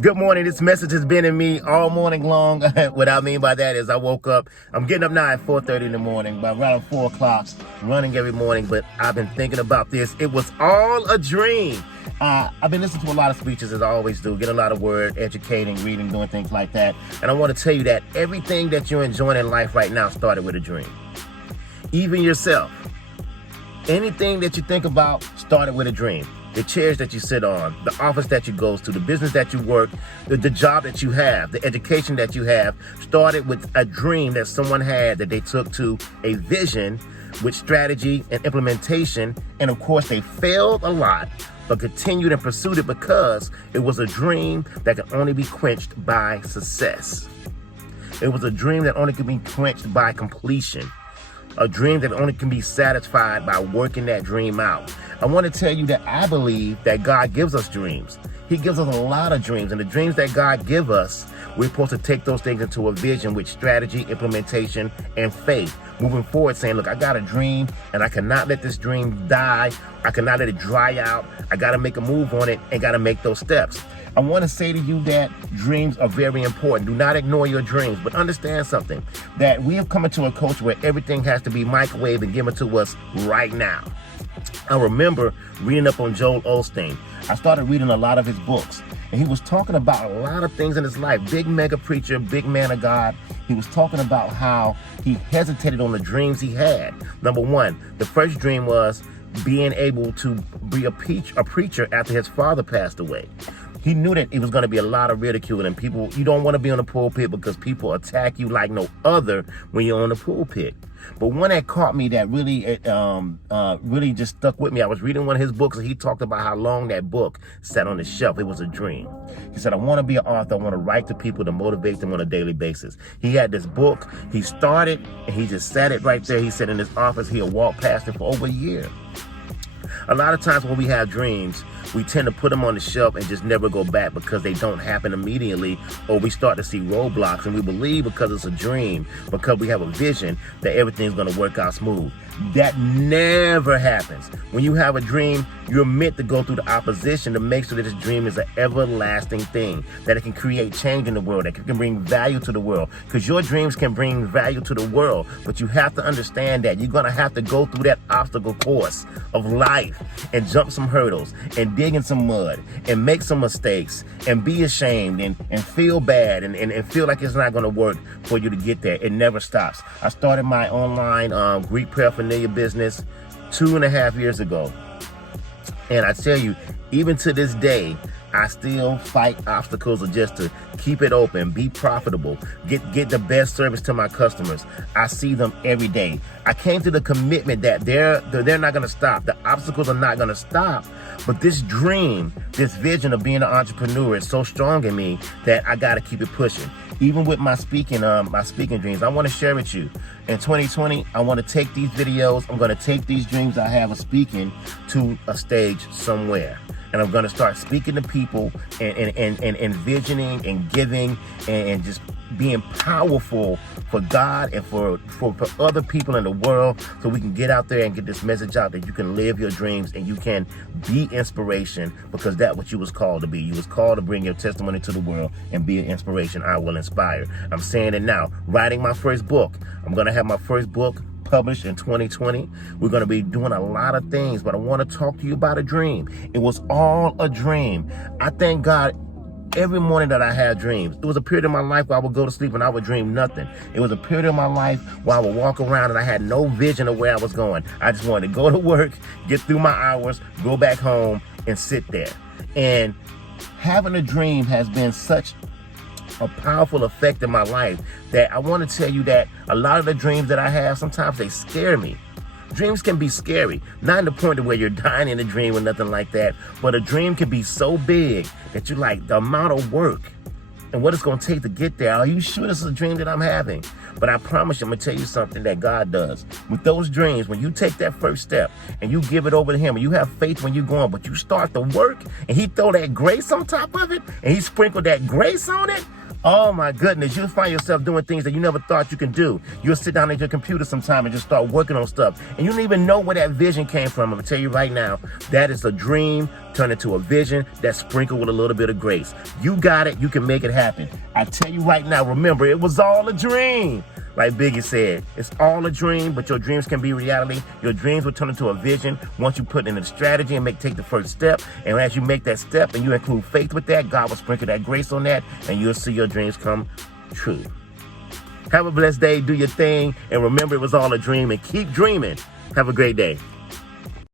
Good morning. This message has been in me all morning long. What I mean by that is I woke up. I'm getting up now at 4:30 in the morning, by around 4 o'clock, running every morning. But I've been thinking about this. It was all a dream. I've been listening to a lot of speeches, as I always do, get a lot of word, educating, reading, doing things like that. And I want to tell you that everything that you're enjoying in life right now started with a dream. Even yourself. Anything that you think about started with a dream. The chairs that you sit on, the office that you go to, the business that you work, the job that you have, the education that you have, started with a dream that someone had that they took to a vision with strategy and implementation. And of course, they failed a lot, but continued and pursued it because it was a dream that could only be quenched by success. It was a dream that only could be quenched by completion. A dream that only can be satisfied by working that dream out. I want to tell you that I believe that God gives us dreams. He gives us a lot of dreams, and the dreams that God gives us, we're supposed to take those things into a vision with strategy, implementation, and faith. Moving forward, saying, look, I got a dream, and I cannot let this dream die. I cannot let it dry out. I got to make a move on it and got to make those steps. I want to say to you that dreams are very important. Do not ignore your dreams, but understand something, that we have come into a culture where everything has to be microwaved and given to us right now. I remember reading up on Joel Osteen. I started reading a lot of his books, and he was talking about a lot of things in his life. Big mega preacher, big man of God. He was talking about how he hesitated on the dreams he had. Number one, the first dream was being able to be a preacher after his father passed away. He knew that it was going to be a lot of ridicule, and people, you don't want to be on the pulpit because people attack you like no other when you're on the pulpit. But one that caught me that really just stuck with me, I was reading one of his books, and he talked about how long that book sat on the shelf. It was a dream. He said, I want to be an author. I want to write to people to motivate them on a daily basis. He had this book. He started, and he just sat it right there. He said in his office, he'll walk past it for over a year. A lot of times when we have dreams, we tend to put them on the shelf and just never go back because they don't happen immediately, or we start to see roadblocks, and we believe because it's a dream, because we have a vision, that everything's going to work out smooth. That never happens. When you have a dream, you're meant to go through the opposition to make sure that this dream is an everlasting thing, that it can create change in the world, that it can bring value to the world, because your dreams can bring value to the world. But you have to understand that you're going to have to go through that obstacle course of life and jump some hurdles and dig in some mud and make some mistakes and be ashamed and feel bad and feel like it's not going to work for you to get there. It never stops. I started my online Greek paraphernalia business 2.5 years ago. And I tell you, even to this day, I still fight obstacles just to keep it open, be profitable, get the best service to my customers. I see them every day. I came to the commitment that they're not going to stop. The obstacles are not going to stop. But this dream, this vision of being an entrepreneur is so strong in me that I got to keep it pushing. Even with my speaking dreams, I want to share with you. In 2020, I want to take these videos. I'm going to take these dreams I have of speaking to a stage somewhere. And I'm going to start speaking to people and envisioning and giving and just being powerful for God and for other people in the world, so we can get out there and get this message out that you can live your dreams and you can be inspiration, because that's what you was called to be. You was called to bring your testimony to the world and be an inspiration. I will inspire. I'm saying it now. Writing my first book. I'm going to have my first book published in 2020. We're going to be doing a lot of things, but I want to talk to you about a dream. It was all a dream. I thank God every morning that I had dreams. It was a period of my life where I would go to sleep and I would dream nothing. It was a period of my life where I would walk around and I had no vision of where I was going. I just wanted to go to work, get through my hours, go back home, and sit there. And having a dream has been such a powerful effect in my life that I want to tell you that a lot of the dreams that I have, sometimes they scare me. Dreams can be scary, not in the point of where you're dying in a dream or nothing like that, but a dream can be so big that you like the amount of work and what it's going to take to get there. Are you sure this is a dream that I'm having? But I promise you, I'm going to tell you something that God does. With those dreams, when you take that first step and you give it over to him and you have faith when you're going, but you start to work and he throw that grace on top of it and he sprinkle that grace on it, Oh my goodness, you'll find yourself doing things that you never thought you can do. You'll sit down at your computer sometime and just start working on stuff. And you don't even know where that vision came from. I'm gonna tell you right now, that is a dream turned into a vision that's sprinkled with a little bit of grace. You got it, you can make it happen. I tell you right now, remember, it was all a dream. Like Biggie said, it's all a dream, but your dreams can be reality. Your dreams will turn into a vision once you put in a strategy and take the first step. And as you make that step and you include faith with that, God will sprinkle that grace on that, and you'll see your dreams come true. Have a blessed day, do your thing, and remember it was all a dream, and keep dreaming. Have a great day.